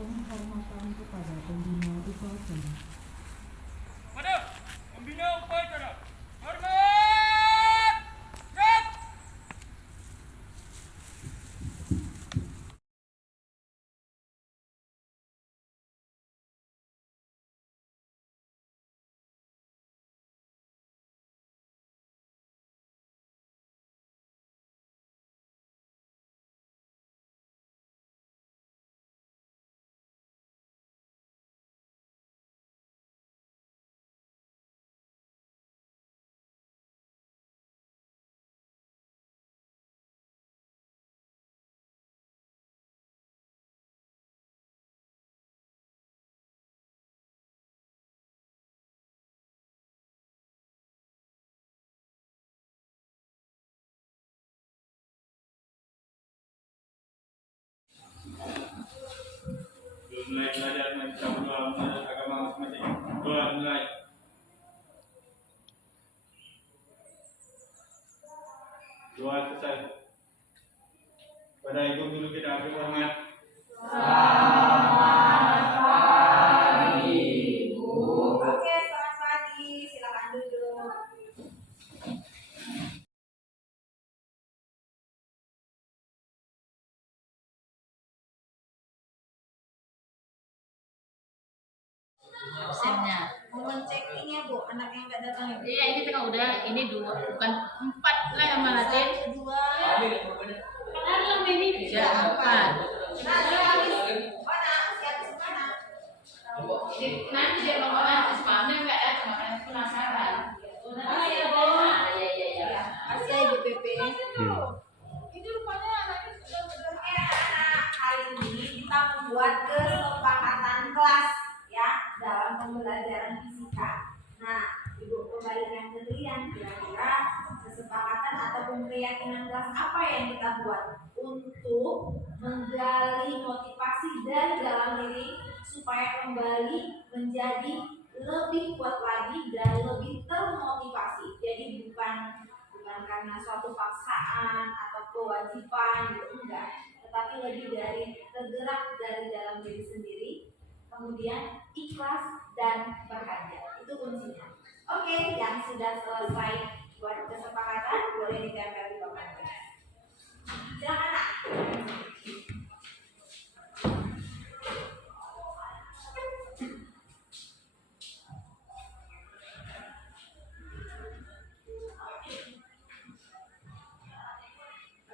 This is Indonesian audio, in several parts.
Penghormatan kepada pembina upacara. Pada pembina upacara, hormat! Siap! Mulai belajar mencampur agama masing-masing. Mulai. Doa selesai. Pada itu dulu kita beri hormat. Oke, selamat pagi. Silakan duduk. Absennya. Mau ngecek ini ya, Bu, anak yang nggak datang itu. Iya, ini kan udah, ini 2, bukan 4 lah yang mana Tin? 1, 2. Kan lebih ini. Ya, 4. Nah, dia habis. Mana? Siap mana? Nanti dia mau habis mana enggak datang, makanya penasaran. Oh iya, Bu. Iya. Kasih ya Ibu Pepe. Ini rupanya anaknya sudah anak-anak. Hari ini kita membuat kesepakatan kelas ya dalam pembelajaran fisika. Nah, Ibu kembalikan ke kalian kira-kira kesepakatan ataupun keyakinan kelas apa yang kita buat untuk menggali motivasi dari dalam diri supaya kembali menjadi lebih kuat lagi dan lebih termotivasi. Jadi bukan karena suatu paksaan atau kewajiban gitu, enggak, tetapi lebih dari tergerak dari dalam diri sendiri, kemudian ikhlas dan berkarya. Itu kuncinya. Oke, yang sudah selesai buat kesepakatan boleh ditempel di papan. Silakan, Nak.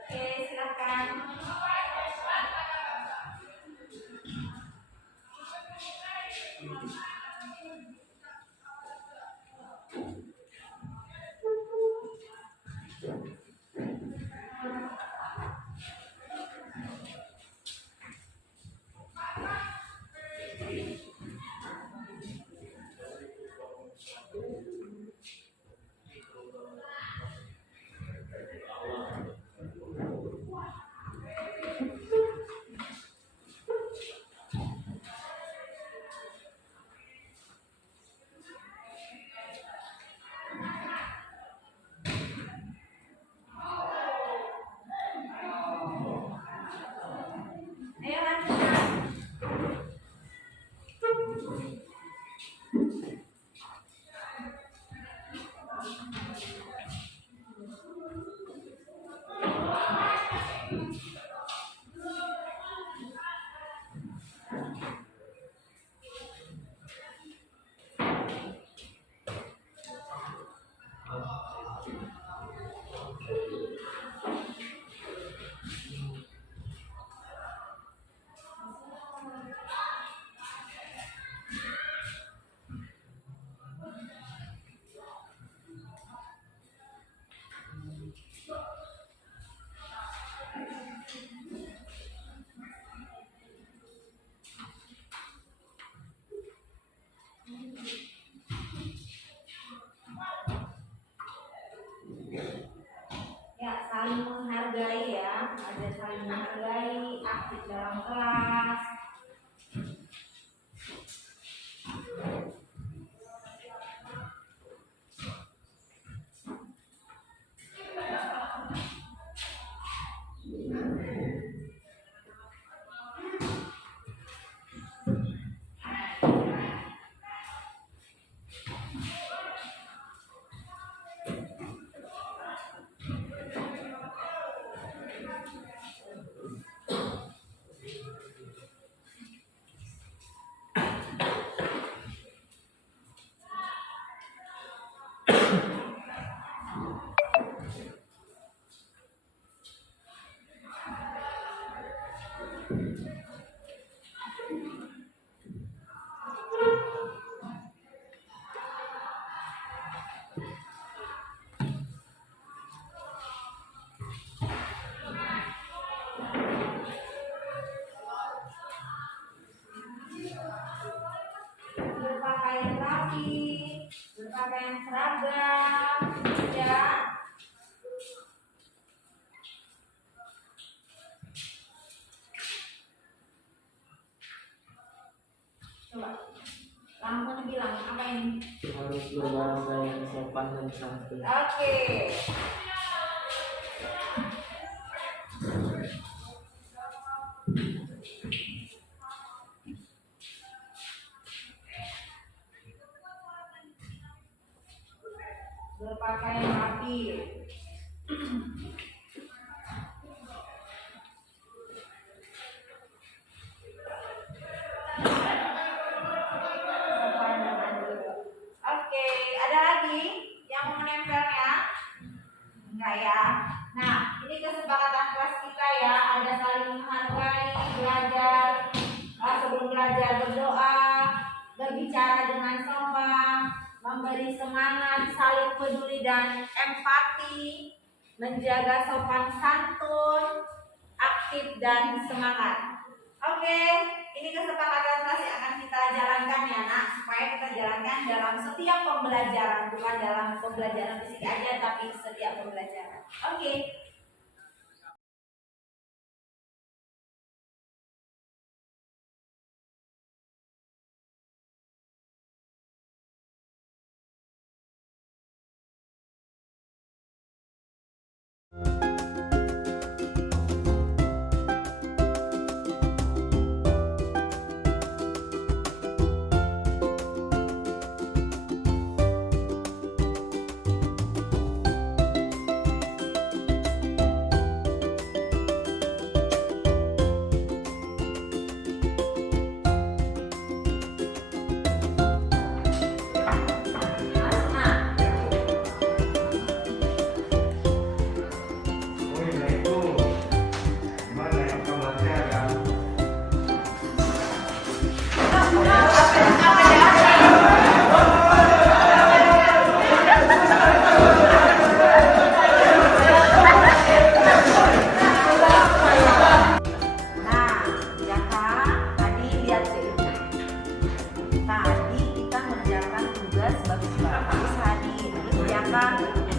Oke, silakan. aktif dalam kelas. Berpakaian rapi, berpakaian seragam, ya. Coba, langsung bilang apa ini? Harus berbahasa yang sopan dan santun. Oke. Berpakaian rapi. Oke, ada lagi yang mau menempelnya? Enggak ya. Nah, ini kesepakatan kelas kita ya, ada saling menghargai, belajar, sebelum belajar berdoa, berbicara dengan sopan, memberi semangat, saling peduli dan empati, menjaga sopan santun, aktif dan semangat. Oke, ini kesepakatan kelas yang akan kita jalankan ya nak, supaya kita jalankan dalam setiap pembelajaran, bukan dalam pembelajaran fisik aja, tapi setiap pembelajaran. Oke.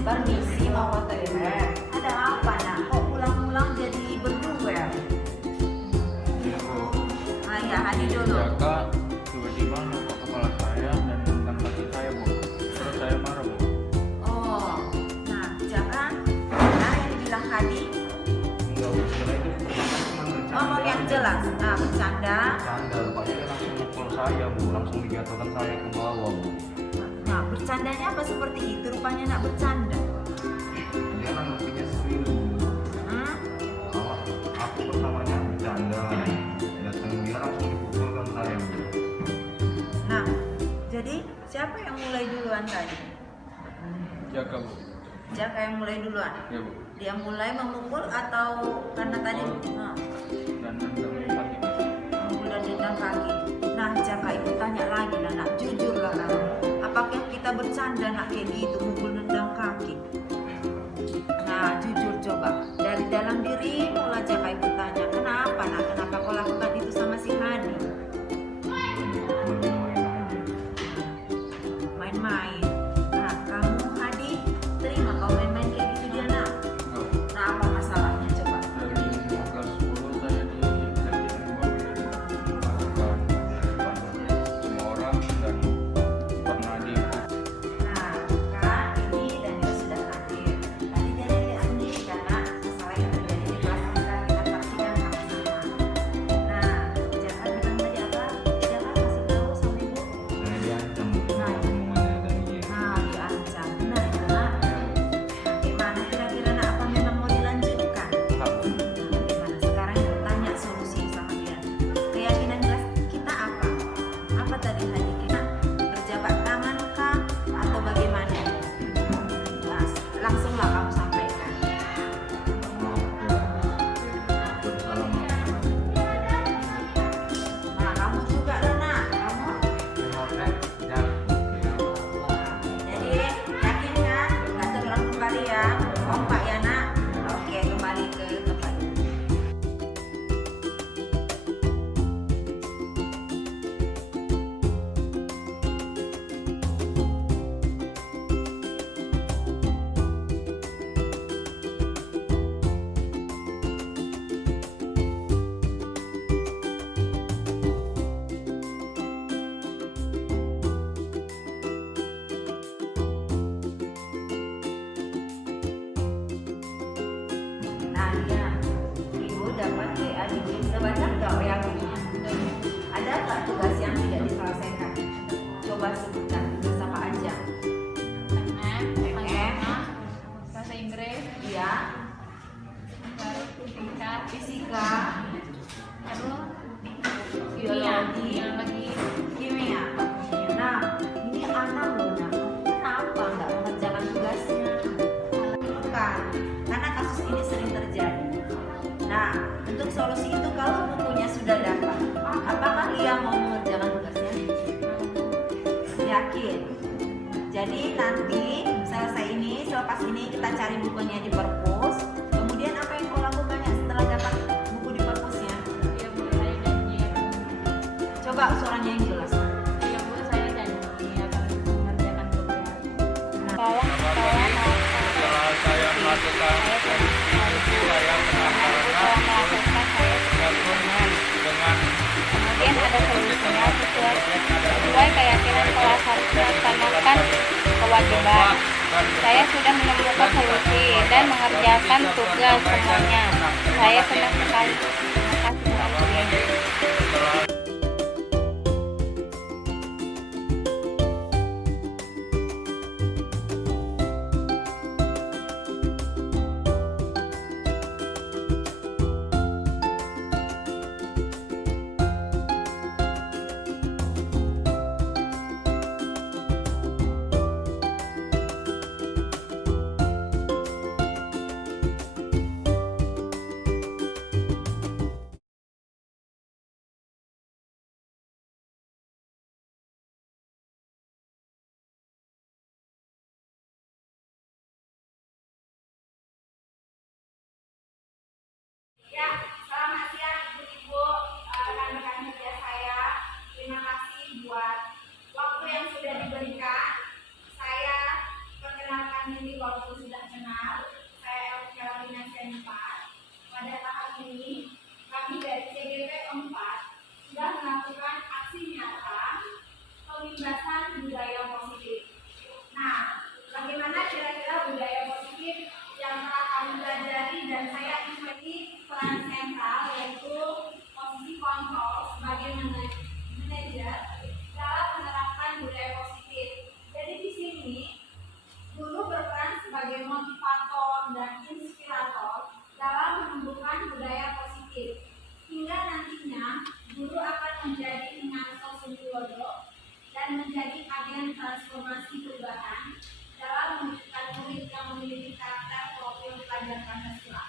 Permisi mau ke toilet. Ada apa nak? Kok pulang-pulang jadi berdua? Ya Hadi dulu. Jaka tiba-tiba nongol kepala saya dan tentang kaki saya bu. Terus saya marah bu. Oh, nah Jaka, nah yang dibilang Hadi. Enggak bu, setelah itu Ngomong yang jelas. Nah bercanda. bercanda, rupanya dia langsung mukul saya bu, langsung dijatuhkan saya ke bawah bu. Nah bercandanya apa seperti itu? Rupanya nak bercanda. Dia nanggepinnya serius bu. Kalau aku pertamanya bercanda, datang dia langsung dipukulkan saya bu. Nah, jadi siapa yang mulai duluan tadi? Jaka bu. Jaka yang mulai duluan. Ya bu. Dia mulai memukul atau karena tadi Dan nendang kaki bu. memukul dan nendang kaki. Nah, Jaka itu tanya lagi lah, nak jujur lah nak. Apakah kita bercanda nak kayak gitu mukul nendang kaki? Nah, jujur coba. Dari dalam dirimu lah Jaka itu tanya, kenapa nak? Kenapa kau lakukan itu sama si Hadi? Main-main. Nah, kamu Hadi terima kau main-main kayak gitu dia nak? Nah, apa masalahnya coba? Dari kelas 10 saya yakin. Jadi nanti selepas ini kita cari bukunya di perpus. Kemudian apa yang kau lakukan ya setelah dapat buku di perpusnya? Iya Bu, saya janji akan Coba suaranya yang jelas. iya Bu, saya janji akan mengerjakan tugas. Setelah saya melakukan diskusi, saya penasaran dengan Kemudian ada solusinya sesuai keyakinan kelas harus melaksanakan kewajiban. Saya sudah menemukan solusi dan mengerjakan tugas semuanya. Saya senang sekali. Terima kasih Bu. Ya, selamat siang Ibu-Ibu, rekan-rekan kerja saya. Terima kasih buat waktu yang sudah diberikan. Saya perkenalkan diri walaupun sudah kenal. Saya Elvina Senpat. Pada tahap ini, kami dari CGP 4 sudah melakukan aksi nyata pembebasan budaya positif. Nah, bagaimana kira-kira budaya positif yang telah kami pelajari dan saya ikuti peran sentral yaitu posisi kontrol sebagai manajer dalam menerapkan budaya positif. Jadi di sini guru berperan sebagai motivator dan inspirator dalam menumbuhkan budaya positif. Hingga nantinya guru akan menjadi pengantar sumber dan menjadi agen transformasi perubahan dalam mendidik murid yang memiliki karakter profil pelajar Pancasila.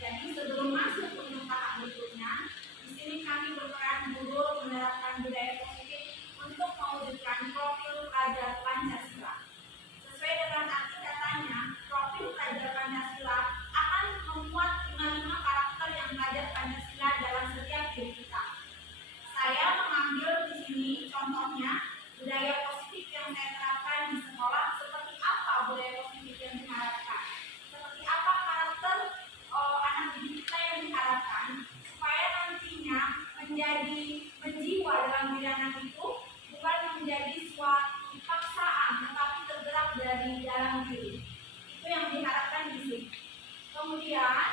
Jadi sebelum masuk ke tahap berikutnya, di sini kami berperan guru menerapkan budaya positif untuk mewujudkan profil pelajar Pancasila. Sesuai dengan arti katanya, profil pelajar Pancasila akan memuat 5 karakter yang pelajar Pancasila dalam setiap diri kita. Saya mengambil di sini contohnya budaya positif yang saya terapkan di sekolah. Seperti apa budaya positif yang diharapkan? Seperti apa karakter anak didik kita yang diharapkan supaya nantinya menjadi menjiwa dalam diri anak itu, bukan menjadi suatu paksaan tetapi tergerak dari dalam diri. Itu yang diharapkan di sini. Kemudian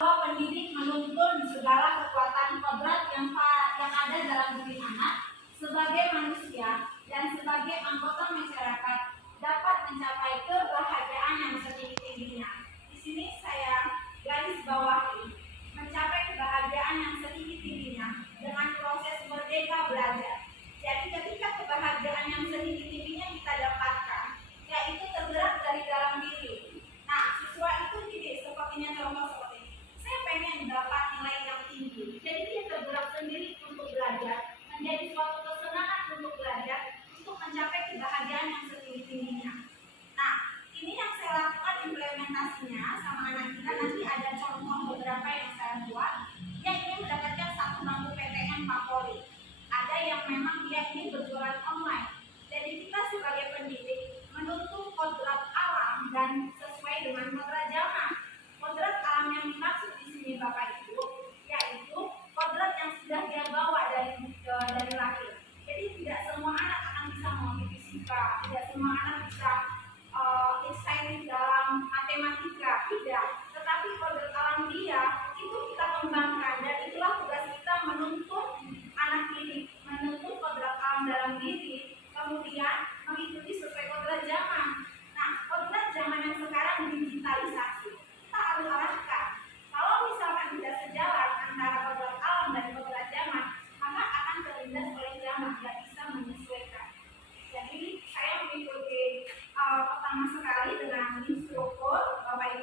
bahwa pendidik menuntun segala kekuatan kodrat yang ada dalam diri anak sebagai manusia dan sebagai anggota masyarakat dapat mencapai kebahagiaan yang setinggi-tingginya. Di sini saya garis bawahi mencapai kebahagiaan yang setinggi-tingginya dengan proses merdeka belajar. Jadi ketika kebahagiaan yang setinggi-tingginya kita dapatkan, yaitu tergerak dari dalam diri. Nah, siswa itu gini, sepertinya contoh seperti ini. Saya pengen dapat nilai yang tinggi, jadi dia tergerak sendiri untuk belajar, menjadi suatu kesenangan untuk belajar, untuk mencapai kebahagiaan yang setinggi-tingginya. Nah, ini yang saya lakukan implementasinya sama anak kita. Nanti ada contoh beberapa yang saya buat. Dia ingin mendapatkan 1 bangku PTN Favorit. Ada yang memang dia ingin berjualan online. Jadi kita sebagai pendidik menuntut kodrat alam dan sesuai dengan kodrat zaman. Kodrat alam yang dimaksud di sini Bapak Ibu, yaitu kodrat yang sudah dia bawa dari lahir. Jadi tidak semua anak akan bisa mengerti fisika, tidak semua anak bisa excited dalam matematika, tidak. Tetapi kodrat alam dia itu kita kembangkan, dan itulah tugas kita menuntut anak didik, menuntut kodrat alam dalam diri, kemudian mengikuti sesuai kodrat zaman. Nah, kodrat zaman yang sekarang digitalisasi, kita harus arahkan. Kalau misalkan tidak sejalan antara kodrat alam dan kodrat zaman, maka akan terlindas oleh zaman, tidak bisa menyesuaikan. Jadi saya mengikuti pertama sekali dengan instruktur Bapak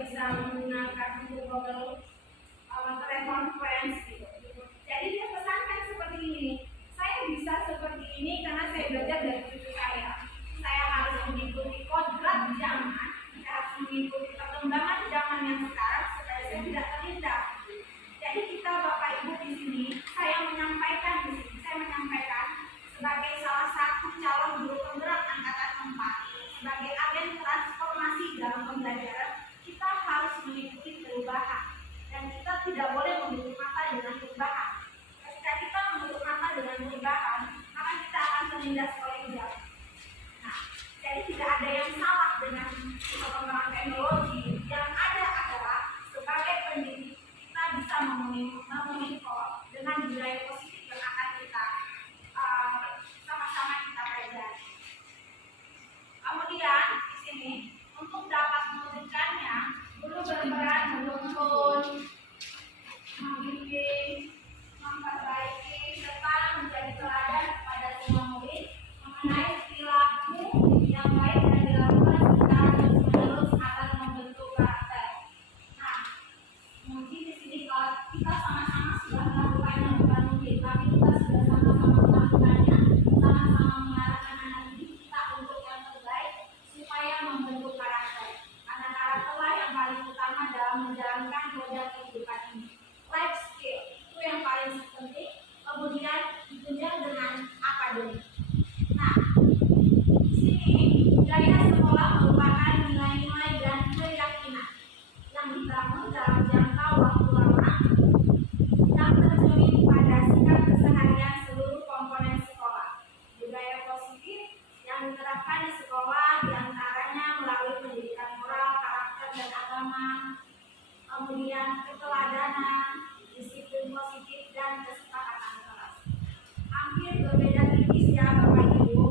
bisa menggunakan untuk Google teleconference gitu. Jadi dia pesankan seperti ini, saya bisa seperti ini karena saya belajar dari cucu saya. Saya harus mengikuti kodrat zaman, saya harus mengikuti perkembangan zaman yang sekarang supaya saya tidak terlindas. Jadi kita Bapak Ibu di sini, saya menyampaikan sebagai salah satu calon guru penggerak angkatan 4, sebagai agen transformasi dalam pembelajaran, kita harus mengikuti perubahan dan kita tidak boleh menutup mata dengan perubahan. Ketika kita menutup mata dengan perubahan, maka kita akan terlindas oleh zaman. Nah, jadi tidak ada yang salah dengan perkembangan teknologi. Yang ada adalah sebagai pendidik kita bisa memonitor dengan budaya positif yang akan kita sama-sama kita pelajari. Kemudian di sini untuk dapat mewujudkannya, guru berperan menuntun, membimbing, memperbaiki serta menjadi teladan kepada semua murid mengenai perilaku yang baik dan dilakukan secara terus-menerus agar membentuk karakter. Nah, mungkin di sini kalau kita sama-sama sudah melakukannya, bukan mungkin, tapi kita sudah sama-sama melakukannya, sama-sama mengarahkan anak didik kita untuk yang terbaik supaya membentuk karakter. Karena karakterlah yang paling utama dalam menjalankan roda kehidupan ini. Life skill itu yang paling penting, kemudian ditunjang dengan akademik. Nah, di sini budaya sekolah merupakan nilai-nilai dan keyakinan yang dibangun dalam jangka waktu lama yang tercermin pada sikap keseharian seluruh komponen sekolah. Budaya positif yang diterapkan di sekolah diantaranya melalui pendidikan moral, karakter dan agama, kemudian keteladanan, disiplin positif dan kesepakatan kelas. Hampir berbeda tipis ya Bapak Ibu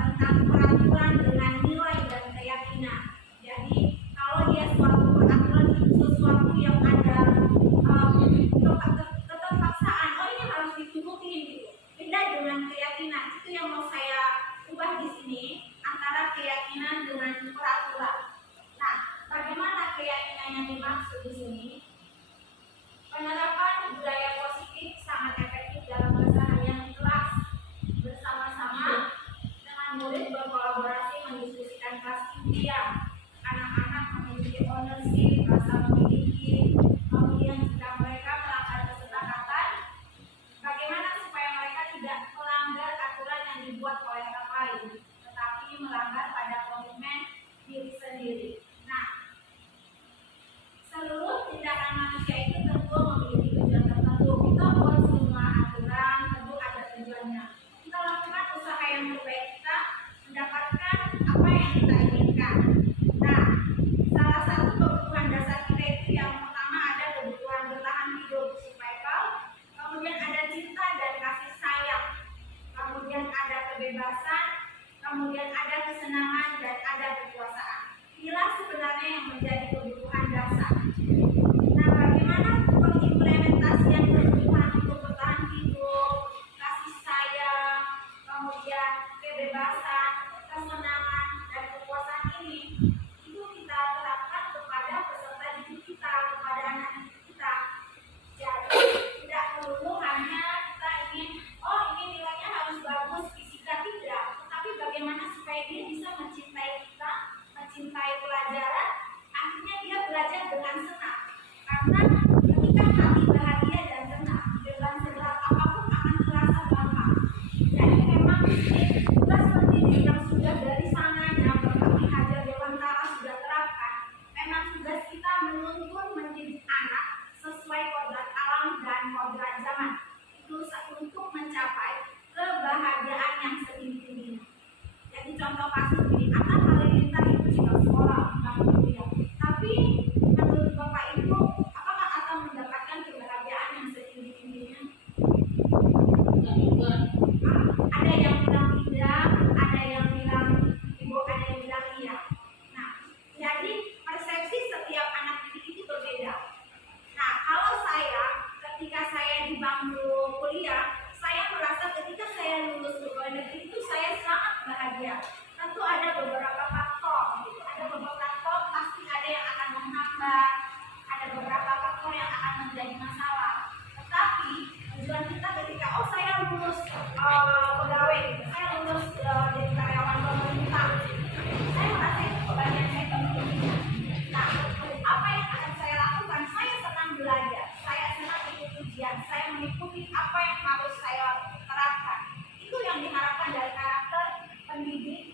tentang peraturan dengan nilai dan keyakinan. Jadi kalau dia suatu peraturan itu sesuatu yang ada keterpaksaan, oh ini harus diturutin gitu. Beda dengan keyakinan, itu yang mau saya ubah di sini antara keyakinan dengan peraturan. Nah, bagaimana keyakinan yang dimaksud di sini? Penerapan budaya positif sangat efektif dalam keseharian kelas bersama-sama dengan murid berkolaborasi mendiskusikan kelas impian. Anak-anak memiliki ownership, rasa memiliki, kemudian jika mereka melanggar kesepakatan, bagaimana supaya mereka tidak melanggar aturan yang dibuat oleh orang lain, tetapi melanggar pada komitmen diri sendiri. Nah, seluruh tindakan manusia itu tentu memiliki tujuan tertentu. Kita buat semua aturan, tentu ada tujuannya. Kita lakukan usaha yang terbaik kita mendapatkan apa yang kita inginkan. Nah, salah satu kebutuhan dasar kita itu yang pertama ada kebutuhan bertahan lulus pegawai, saya lulus jadi karyawan pemerintah, saya merasa itu kebahagiaan saya penting. Nah, apa yang akan saya lakukan? Saya senang belajar, saya senang ikut ujian, saya mengikuti apa yang harus saya terapkan. Itu yang diharapkan dari karakter pendidik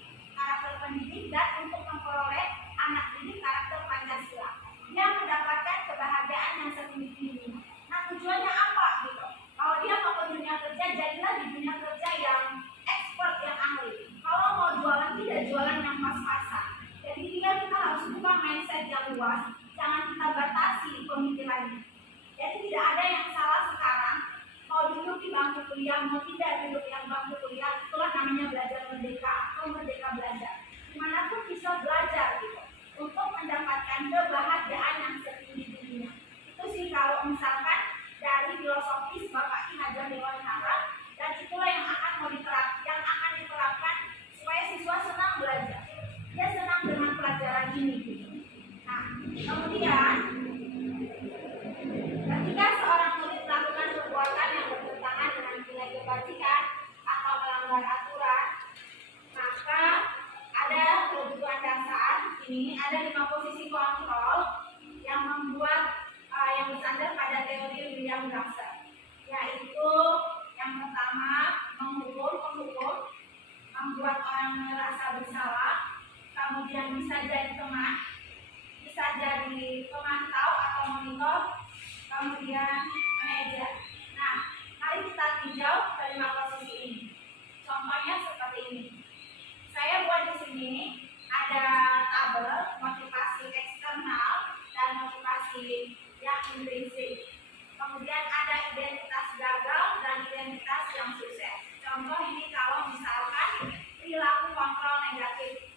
dan untuk memperoleh anak didik karakter Pancasila. Dia mendapatkan kebahagiaan yang setinggi-tingginya. Nah, tujuannya apa gitu? Kalau dia mau ke dunia kerja, jadilah di dunia kerja yang expert, yang ahli. Kalau mau jualan, tidak jualan yang pas-pasan. Jadi kita harus buka mindset yang luas, jangan kita batasi pemikirannya. Jadi tidak ada yang salah sekarang. Mau duduk di bangku kuliah, mau tidak duduk yang bangku kuliah, itulah namanya belajar merdeka atau merdeka belajar. Dimanapun bisa belajar gitu, untuk mendapatkan kebahagiaan yang setinggi-tingginya. Itu sih kalau misalkan dari filosofis Bapak Ki Hajar Dewantara, dan itulah yang akan diterapkan supaya siswa senang belajar. Dia senang dengan pelajaran ini gitu. Nah, kemudian ketika seorang murid melakukan perbuatan yang bertentangan dengan nilai kebajikan atau melanggar aturan, maka ada kebutuhan dasar. Ini ada 5 posisi kontrol yang membuat yang bersandar pada teori William Glasser, yaitu yang pertama penghukum, membuat orang merasa bersalah, kemudian bisa jadi teman, bisa jadi pemantau atau monitor, kemudian manajer. Nah, mari kita tinjau kelima posisi ini. Contohnya seperti ini. Saya buat di sini ada tabel motivasi eksternal dan motivasi yang intrinsik. Kemudian ada identitas gagal dan identitas yang sukses. Contoh ini kalau misalkan perilaku kontrol negatif.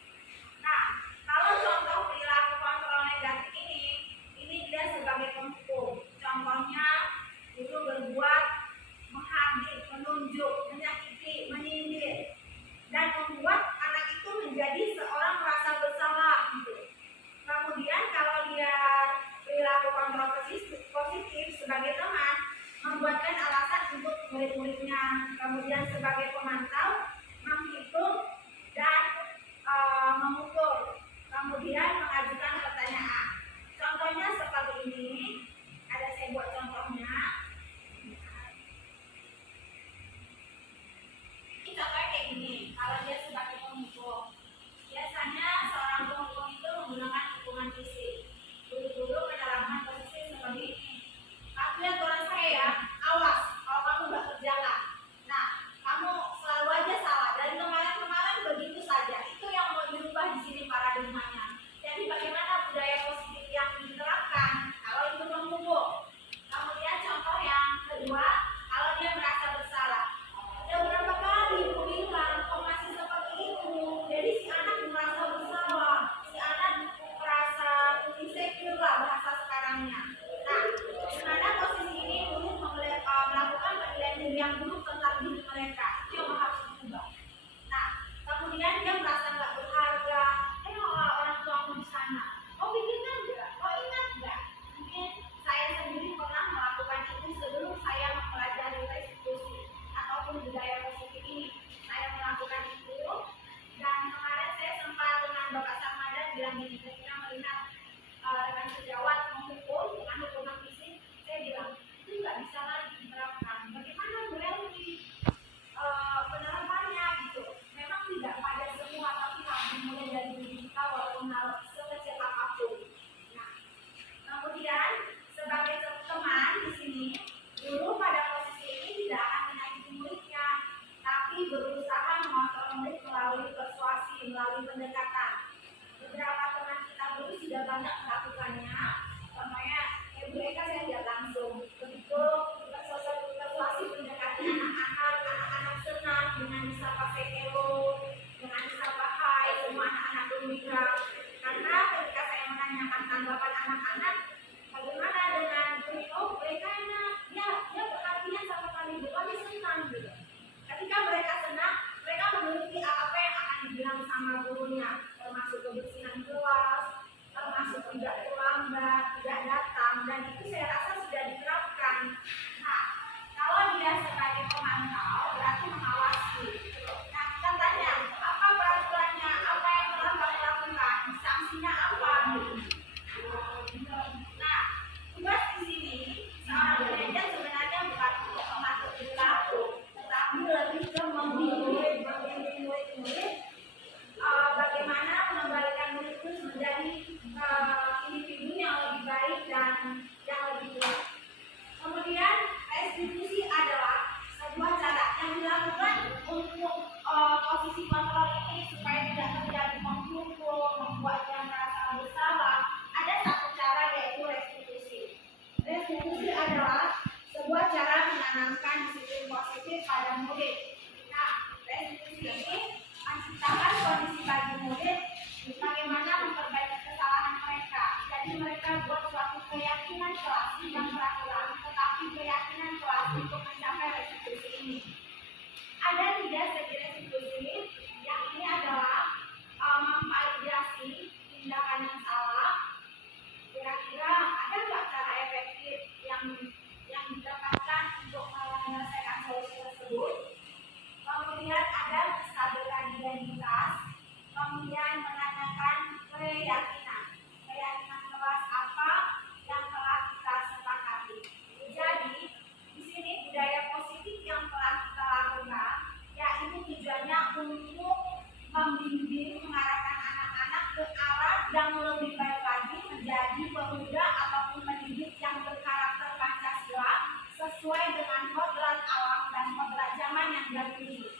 Nah, kalau contoh perilaku kontrol negatif ini dia sebagai penghukum. Contohnya itu berbuat menghardik, menunjuk, menyakiti, menyindir, dan membuat anak itu menjadi seorang merasa bersalah gitu. Kemudian kalau lihat perilaku kontrol positif sebagai teman, membuatkan alasan untuk murid-muridnya. Kemudian sebagai pemantau, menghitung dan mengukur. Kemudian mengajukan pertanyaan. Contohnya seperti ini. Ada saya buat contohnya. Ini contohnya kayak gini. Kalau dia sebagai penghukum, biasanya seorang penghukum itu menggunakan hukuman fisik. Dulu-dulu menerapkan posisi seperti ini. Tapi aturan saya ya, awas kalau kamu nggak kerjakan. Nah, kamu selalu menanamkan disiplin positif pada murid. Nah, resolusi ini menciptakan kondisi bagi murid bagaimana memperbaiki kesalahan mereka. Jadi mereka buat suatu keyakinan kelas yang peraturan, tetapi keyakinan kelas untuk mencapai resolusi ini. Ada 3 segi resolusi, yang ini adalah memvalidasi tindakan yang salah. Kira-kira ada nggak cara efektif yang didapatkan untuk menyelesaikan solusi tersebut? Kemudian ada menstabilkan identitas, kemudian menanyakan keyakinan kelas apa yang telah kita sepakati. Jadi di sini budaya positif yang telah kita lakukan, yaitu tujuannya untuk membimbing mengarahkan anak-anak ke arah yang lebih baik lagi menjadi pemuda ataupun pendidik yang berkarakter Pancasila sesuai dengan kodrat alam dan kodrat zaman yang terpilih.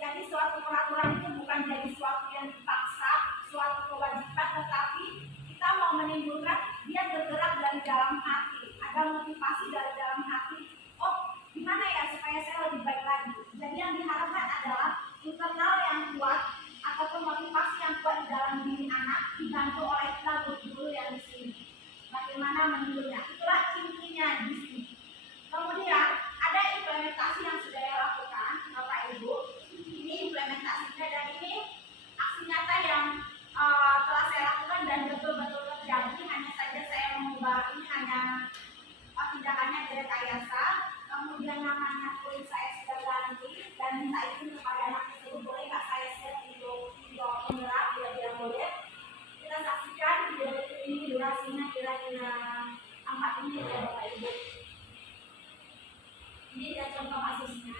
Jadi suatu peraturan itu bukan jadi suatu yang dipaksa, suatu kewajiban, tetapi kita mau menimbulkan dia bergerak dari dalam hati, ada motivasi dari dalam hati. Oh, gimana ya supaya saya lebih baik lagi? Jadi yang diharapkan adalah internal yang kuat ataupun motivasi yang kuat di dalam diri anak dibantu oleh kita guru yang di sini. Bagaimana menimbulnya? Itulah intinya di sini. Kemudian ada implementasi yang sudah saya lakukan, Bapak Ibu. Ini implementasinya dan ini aksi nyata yang telah saya lakukan dan betul-betul terjadi. Hanya saja saya mengubah ini hanya tindakannya direkayasa. Kemudian namanya pun saya sudah ganti dan minta izin kepada anak tersebut, boleh nggak saya share video penyerap dia boleh. Kita saksikan video ini durasinya kira-kira 4 menit ya Bapak Ibu. Ini ada contoh kasusnya.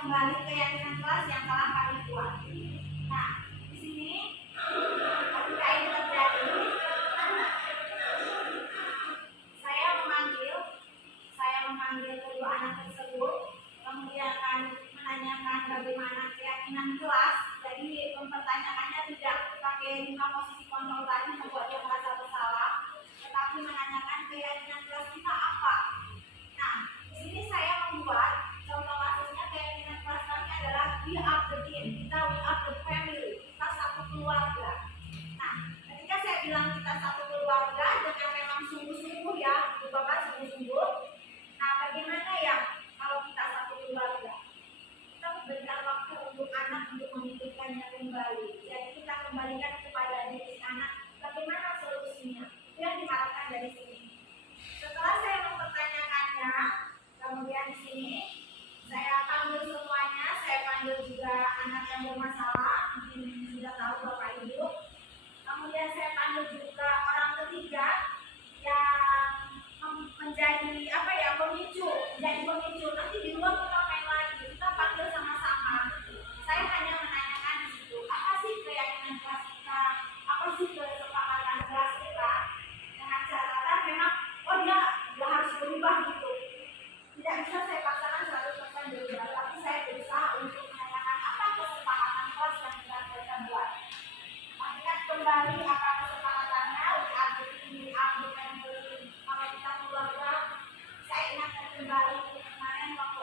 Kembali keyakinan kelas yang telah kami buat. Nah, di sini ketika ini terjadi, saya memanggil kedua anak tersebut, kemudian akan menanyakan bagaimana keyakinan kelas. Jadi mempertanyakannya tidak pakai 5 posisi kontrol tadi membuat dia merasa bersalah, tetapi menanyakan keyakinan kelas kita apa. Nah, di sini saya membuat contoh kasusnya keyakinan kelas kami adalah we are the team, we are the family, kita satu keluarga. Nah, ketika saya bilang kita satu keluarga dengan memang sungguh-sungguh ya, Bapak sungguh-sungguh. Nah, bagaimana ya kalau kita satu keluarga? Kita memberikan waktu untuk anak untuk memikirkannya kembali. Jadi kita kembalikan kepada diri anak, bagaimana solusinya? Itu yang diharapkan dari sini. Setelah saya mempertanyakannya, kemudian di sini saya panggil semuanya, saya panggil juga anak yang bermasalah, mungkin sudah tahu Bapak Ibu. Kemudian saya panggil juga orang ketiga yang menjadi pemicu. Nanti di luar kita main lagi, kita panggil sama-sama. Saya hanya menanyakan di situ, apa sih keyakinan kelas kita, apa sih kesepakatan kelas kita, dengan catatan memang dia harus berubah gitu. Tidak bisa saya paksakan 100% berubah, tapi saya berusaha untuk menanyakan apa kesepakatan kelas yang kita buat. Ingat kembali apa kesepakatannya, kalau kita keluarga, saya ingatkan kembali kemarin waktu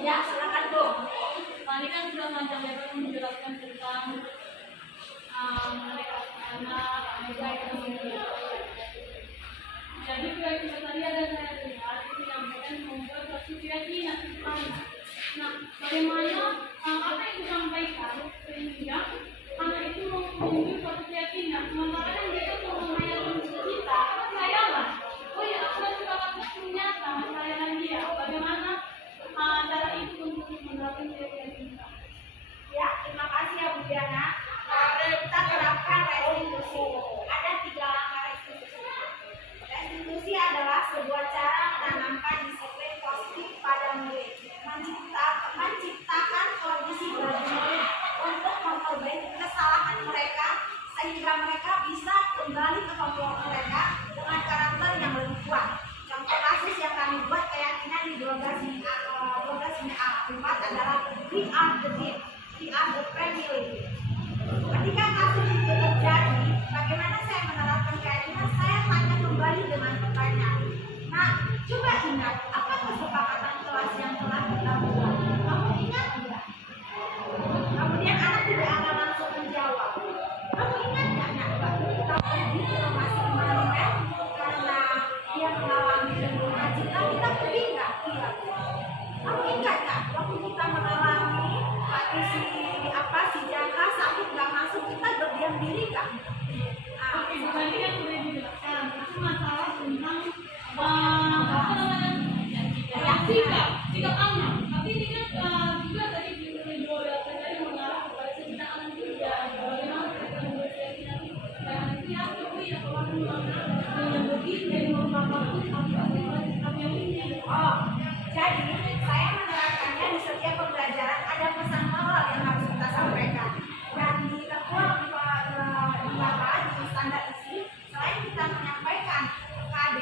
Ya, silakan Bu. Tadi kan sudah panjang lebar menjelaskan tentang mereka anak, jadi kita tadi ada saya lihat itu menyampaikan membuat suatu keyakinan. Nah, bagaimana apa yang disampaikan sehingga anak itu memiliki suatu keyakinan, sementara kan mereka menghayakan kita, khayalan. Oh ya, aku suka lakukan nyata, khayalan dia. Bagaimana cara itu untuk menerapkan keyakinan kita? Ya, terima kasih ya Bu Diana. Kita terapkan restitusi. Ada 3 langkah restitusi. Restitusi adalah sebuah cara menanamkan disiplin positif pada murid, menciptakan kondisi bagi murid untuk memperbaiki kesalahan mereka sehingga mereka bisa kembali ke kelompok mereka dengan karakter yang lebih kuat. Contoh kasus yang kami buat keyakinan di 12 A4 adalah we are the team, we are the family. Ketika kasus itu terjadi, bagaimana saya menerapkan keyakinan? Saya tanya kembali dengan pertanyaan. Nah, coba ingat, apa kesepakatan kelas yang telah kita buat? Kamu ingat tidak? Kemudian anak tidak akan langsung menjawab. Kamu ingat nggak, Nak? Waktu kita pergi ke rumah si Manuel karena dia mengalami gangguan cinta, kita pergi nggak? Iya. Kamu ingat nggak? Waktu kita mengalami si Jaka sakit nggak masuk, kita berdiam diri nggak? Oke, tadi kan sudah dijelaskan. Itu masalah tentang apa namanya sikap anak. Tapi ini kan juga tadi didorongkan tadi mengarah kepada cinta anak juga. Bagaimana kita membuat keyakinan itu ya, ya kalau yang begini dari merupakan apa yang ini. Oh, jadi saya menerapkannya di setiap pembelajaran ada pesan moral yang harus kita sampaikan. Dan di ketua di standar isi, selain kita menyampaikan KD,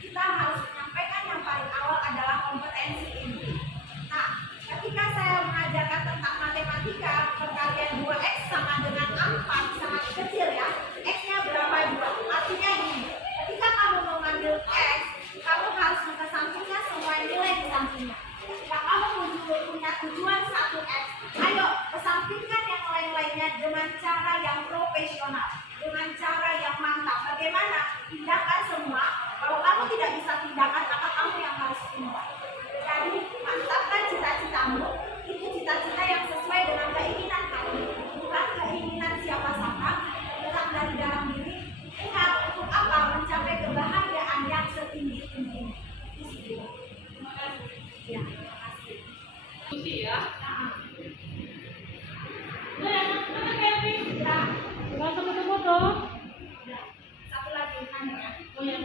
kita harus menyampaikan yang paling awal adalah kompetensi inti. Nah, ketika saya mengajarkan tentang matematika, perkalian 2x sama dengan 4, sangat kecil ya. X-nya berapa 2? Artinya gini, ketika kamu mengambil X, kamu harus mengesampingkan semua nilai di sampingnya. Ketika kamu punya tujuan 1x, ayo kesampingkan yang lain-lainnya dengan cara yang profesional, dengan cara yang mantap. Bagaimana? Tindakan semua. Kalau kamu tidak bisa tindakan, maka kamu yang harus tindak. Jadi mantapkan cita-citamu. Itu cita-cita yang sesuai dengan keinginan kamu, bukan keinginan siapa sangka, bukan dari dalam diri. Ingat, untuk apa? Mencapai kebahagiaan yang setinggi-tingginya. Terima kasih. Ya, terima kasih. Ya. Nah, mana Kevin? Ya, Bukan foto-foto. ya. Satu lagi nanya. Punya.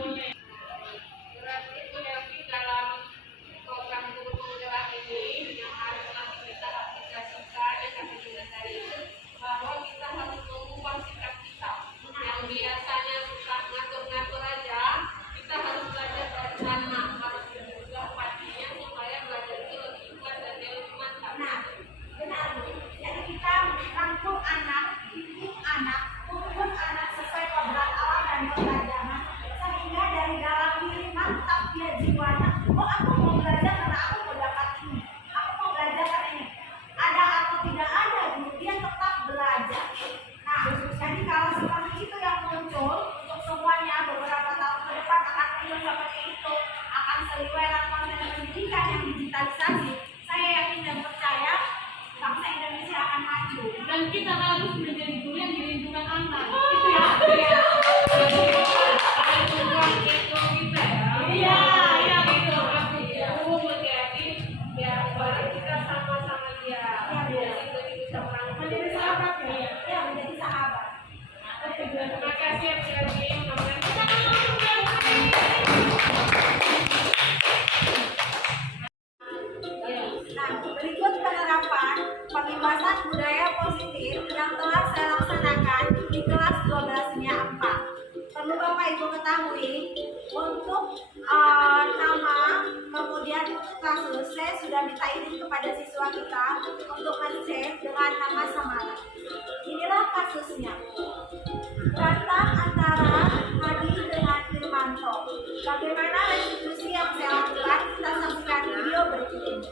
Berarti berarti dalam program guru penggerak ini yang harus nanti kita aplikasikan yang kami dengar tadi itu bahwa kita harus mengubah sikap kita yang biasanya suka ngatur-ngatur aja, kita harus belajar dari sana, harus diubah patinya supaya belajar itu lebih ikhlas dan lebih mantap. Nah, benar Bu. Jadi kita rangkul anak, bimbing anak, ukur anak sesuai kodrat alam dan pembelajaran, sehingga dari dalam diri mantap dia jiwanya. Oh, aku mau belajar karena aku mau dapat ini. Aku mau belajar karena ini. Ada atau tidak ada, Bu, dia tetap belajar. Nah, jadi kalau seperti itu yang muncul untuk semuanya beberapa tahun ke depan akan muncul seperti itu, akan seliweran konten pendidikan yang digitalisasi. Saya yakin dan percaya bangsa Indonesia akan maju. Dan kita harus menjadi guru yang di lingkungan anak. Itu ya. Ada tujuan itu kita ya. Iya, Itu aku menjadi ya baru kita sama-sama dia. Itu bisa merangkul. Menjadi sahabat ya. Ya, menjadi sahabat. Terima kasih ya sekali lagi. Nah, berikut penerapan pembebasan budaya positif yang telah saya laksanakan di kelas 12-nya 4. Perlu Bapak Ibu ketahui, untuk nama, kemudian kasus, saya sudah minta izin kepada siswa kita untuk men-save dengan nama samaran. Inilah kasusnya. Berantem antara Hadi dengan Firmanto. Bagaimana restitusi yang saya lakukan? Kita saksikan video berikut ini.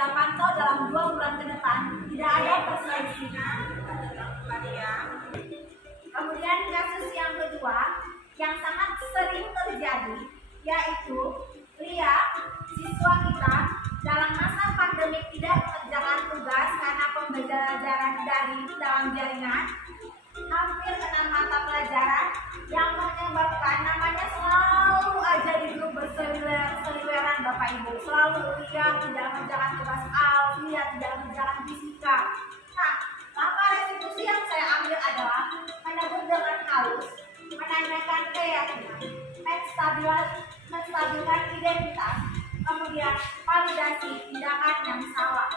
kita pantau dalam 2 bulan ke depan tidak ada perselisihan. Kemudian kasus yang kedua yang sangat sering terjadi yaitu Lia, siswa kita dalam masa pandemi tidak mengerjakan tugas karena pembelajaran daring dalam jaringan, hampir 6 mata pelajaran yang menyebabkan namanya selalu aja di grup berseliweran Bapak Ibu. Selalu Lia tidak mengerjakan tugas Lia tidak mengerjakan fisika. Nah, langkah restitusi yang saya ambil adalah menegur dengan halus, menanyakan keyakinan, menstabilkan identitas, kemudian validasi tindakan yang salah.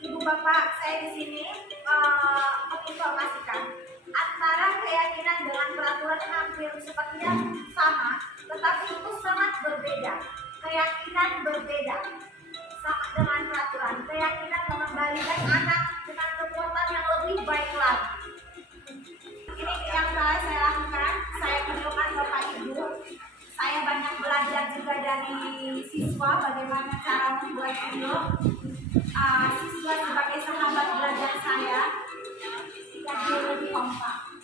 Ibu Bapak, saya di sini menginformasikan antara keyakinan dengan peraturan hampir sepertinya sama, tetapi itu sangat berbeda. Keyakinan berbeda sama dengan peraturan. Keyakinan mengembalikan anak dengan kekuatan yang lebih baik lagi. Ini yang saya lakukan. Saya pedoman Bapak Ibu. Saya banyak belajar juga dari siswa bagaimana cara membuat video. Siswa sebagai sahabat belajar saya yang lebih kompak.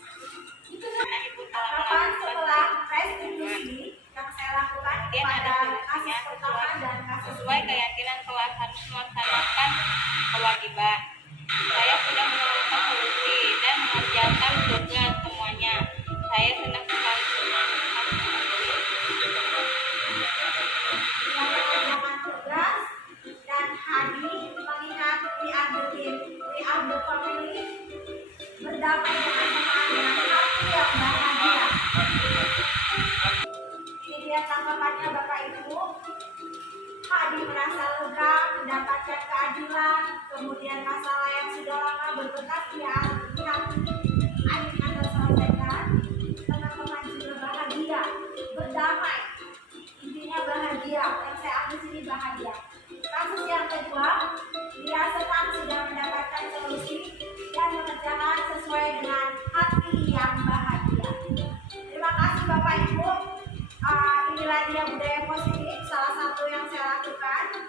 Kapan setelah restitusi yang saya lakukan pada kasus pertama dan kasus sesuai keyakinan telah harus melaksanakan kewajiban. Saya sudah menemukan solusi dan mengerjakan tugas semuanya. Saya senang sekali dengan tugas dan hadir mengingat diambil family berdamai dengan hati yang bahagia. Ini dia tanggapannya Bapak Ibu. Hadi merasa lega mendapatkan keadilan, kemudian masalah yang sudah lama berbekas akhirnya terselesaikan. Teman-teman juga bahagia, berdamai. Intinya bahagia, yang saya ambil sini bahagia. Kasus yang kedua, dia senang sudah mendapatkan solusi dan mengerjakan sesuai dengan hati yang bahagia. Terima kasih Bapak Ibu. Inilah dia budaya positif, salah satu yang saya lakukan.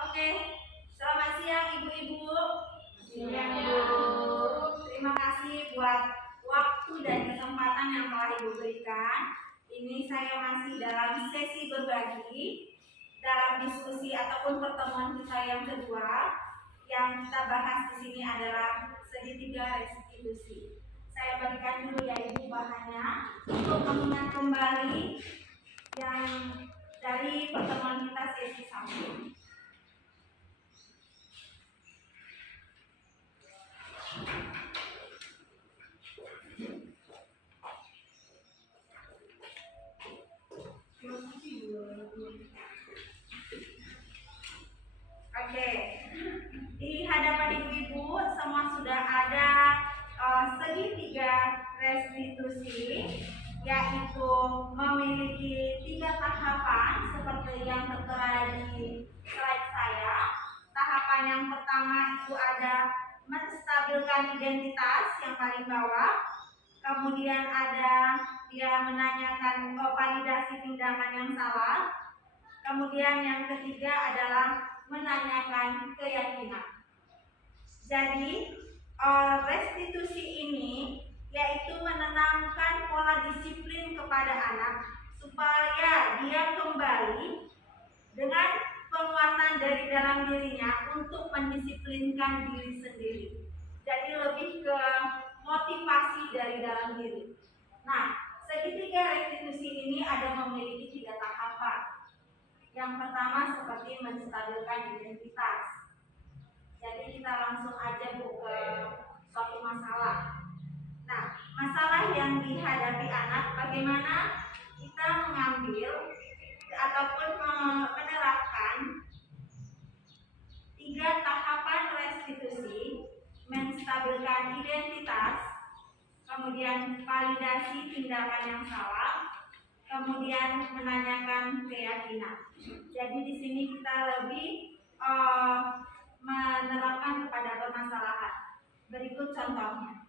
Oke, selamat siang Ibu-ibu. Siang Bu. Terima kasih buat waktu dan kesempatan yang telah Ibu berikan. Ini saya masih dalam sesi berbagi dalam diskusi ataupun pertemuan kita yang kedua. Yang kita bahas di sini adalah segitiga restitusi. Saya berikan dulu ya Ibu bahannya untuk mengingat kembali yang dari pertemuan kita sesi satu. Oke, di hadapan ibu-ibu semua sudah ada segitiga restitusi, yaitu memiliki 3 tahapan seperti yang tertera di slide saya. Tahapan yang pertama itu ada menstabilkan identitas yang paling bawah, kemudian ada dia menanyakan validasi tindakan yang salah, kemudian yang ketiga adalah menanyakan keyakinan. Jadi restitusi ini yaitu menanamkan pola disiplin kepada anak supaya dia kembali dengan penguatan dari dalam dirinya untuk mendisiplinkan diri sendiri. Jadi lebih ke motivasi dari dalam diri. Nah, segitiga restitusi ini ada memiliki 3 tahapan. Yang pertama seperti menstabilkan identitas. Jadi kita langsung aja ke suatu masalah. Nah, masalah yang dihadapi anak bagaimana kita mengambil ataupun menerapkan 3 tahapan restitusi, menstabilkan identitas, kemudian validasi tindakan yang salah, kemudian menanyakan keyakinan. Jadi di sini kita lebih menerapkan kepada permasalahan. Berikut contohnya.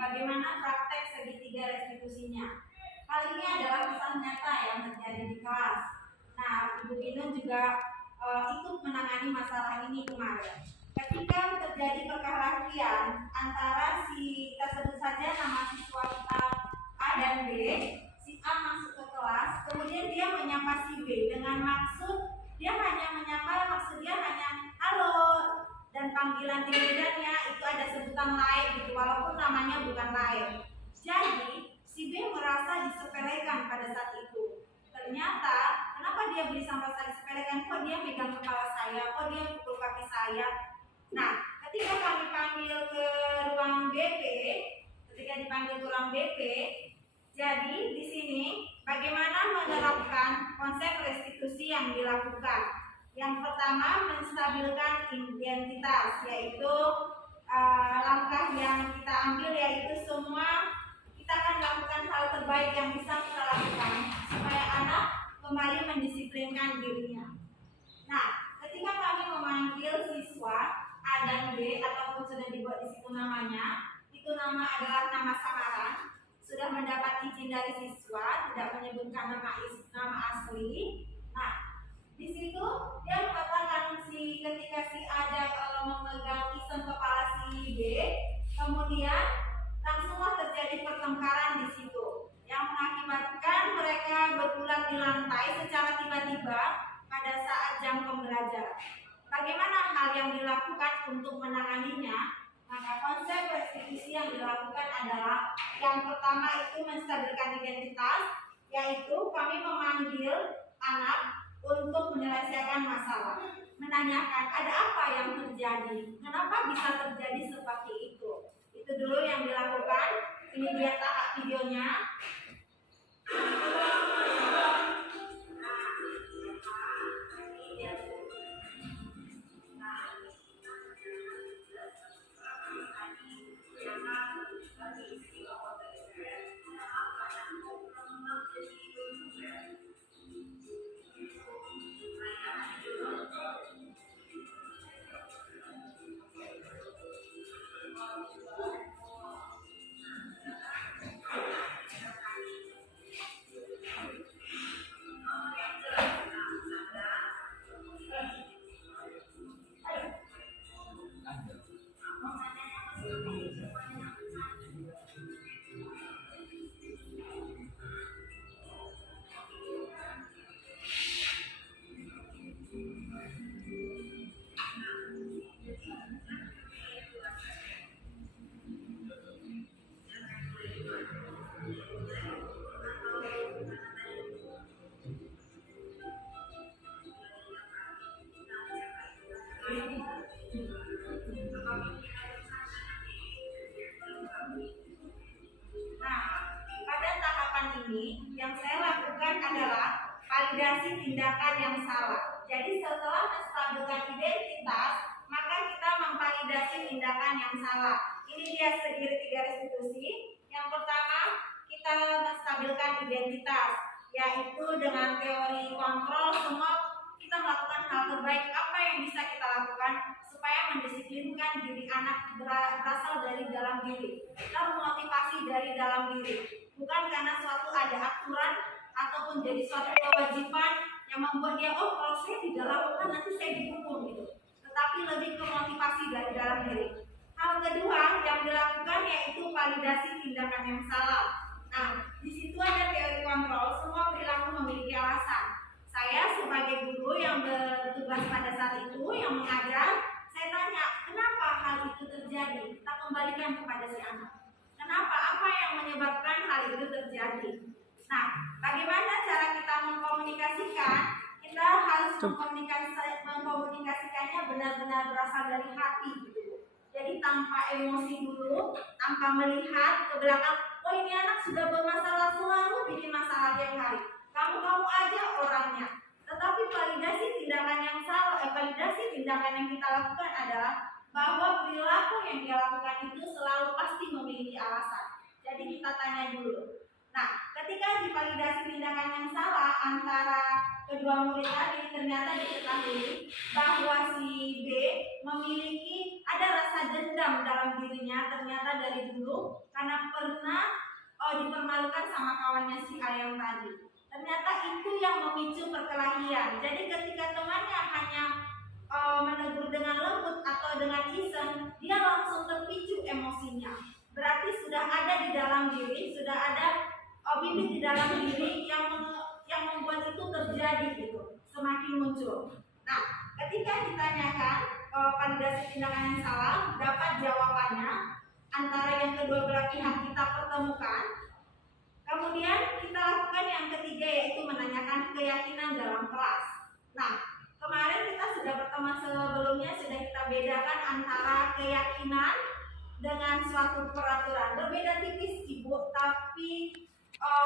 Bagaimana praktek segitiga restitusinya. Hal ini adalah kisah nyata yang terjadi di kelas. Nah, Ibu Inun juga ikut menangani masalah ini kemarin. Ketika terjadi perkelahian antara kita sebut saja nama siswa kita A dan B, si A masuk ke kelas, kemudian dia menyapa si B dengan maksud dia hanya halo, dan panggilan kemudiannya itu ada sebutan lain gitu, walaupun namanya bukan lain. Jadi si B merasa disepelekan pada saat itu. Ternyata kenapa dia bisa merasa disepelekan? Kok dia megang kepala saya? Kok dia pukul kaki saya? Nah, ketika kami panggil ke ruang BP, jadi di sini bagaimana menerapkan konsep restitusi yang dilakukan. Yang pertama, menstabilkan identitas, yaitu langkah yang kita ambil yaitu semua kita akan melakukan hal terbaik yang bisa kita lakukan supaya anak kembali mendisiplinkan dirinya. Nah, ketika kami memanggil siswa A dan B ataupun sudah dibuat di situ namanya, itu nama adalah nama samaran, sudah mendapat izin dari siswa, tidak menyebutkan nama asli. Nah, di situ dia mengatakan ketika si A memegang iseng kepala si B, kemudian langsunglah terjadi pertengkaran di situ yang mengakibatkan mereka bergulat di lantai secara tiba-tiba pada saat jam pembelajaran. Bagaimana hal yang dilakukan untuk menanganinya? Maka konsep restitusi yang dilakukan adalah yang pertama itu menstabilkan identitas, yaitu kami memanggil anak untuk menyelesaikan masalah, menanyakan ada apa yang terjadi, kenapa bisa terjadi seperti itu. Itu dulu yang dilakukan. Ini dia tahap videonya. tindakan yang salah. Ini dia segitiga restitusi. Yang pertama, kita menstabilkan identitas, yaitu dengan teori kontrol semua kita melakukan hal terbaik apa yang bisa kita lakukan supaya mendisiplinkan diri anak berasal dari dalam diri dan memotivasi dari dalam diri, bukan karena suatu ada aturan ataupun jadi suatu kewajiban yang membuat dia kalau saya tidak lakukan nanti saya dihukum gitu, tetapi lebih ke motivasi dari dalam diri. Hal kedua yang dilakukan yaitu validasi tindakan yang salah. Nah, di situ ada teori kontrol, semua perilaku memiliki alasan. Saya sebagai guru yang bertugas pada saat itu, yang mengajar, saya tanya, kenapa hal itu terjadi? Kita kembalikan kepada si anak. Kenapa? Apa yang menyebabkan hal itu terjadi? Nah, bagaimana cara kita mengkomunikasikan? Kita harus mengkomunikasikannya benar-benar berasal dari hati gitu. Jadi tanpa emosi dulu, tanpa melihat ke belakang, oh ini anak sudah bermasalah selalu bikin masalah tiap hari. Kamu aja orangnya. Tetapi validasi tindakan yang salah, validasi tindakan yang kita lakukan adalah bahwa perilaku yang dia lakukan itu selalu pasti memiliki alasan. Jadi kita tanya dulu. Nah, ketika divalidasi tindakan yang salah antara kedua murid tadi, ternyata diketahui bahwa si B memiliki ada rasa dendam dalam dirinya ternyata dari dulu karena pernah dipermalukan sama kawannya si A yang tadi. Ternyata itu yang memicu perkelahian. Jadi ketika temannya hanya menegur dengan lembut atau dengan iseng, dia langsung terpicu emosinya. Berarti sudah ada di dalam diri, sudah ada bibit di dalam diri yang membuat itu terjadi gitu, semakin muncul. Nah, ketika ditanyakan validasi tindakan yang salah, dapat jawabannya antara yang kedua belah pihak kita pertemukan. Kemudian kita lakukan yang ketiga yaitu menanyakan keyakinan dalam kelas. Nah, kemarin kita sudah pertemuan sebelumnya sudah kita bedakan antara keyakinan dengan suatu peraturan. Berbeda tipis Ibu, tapi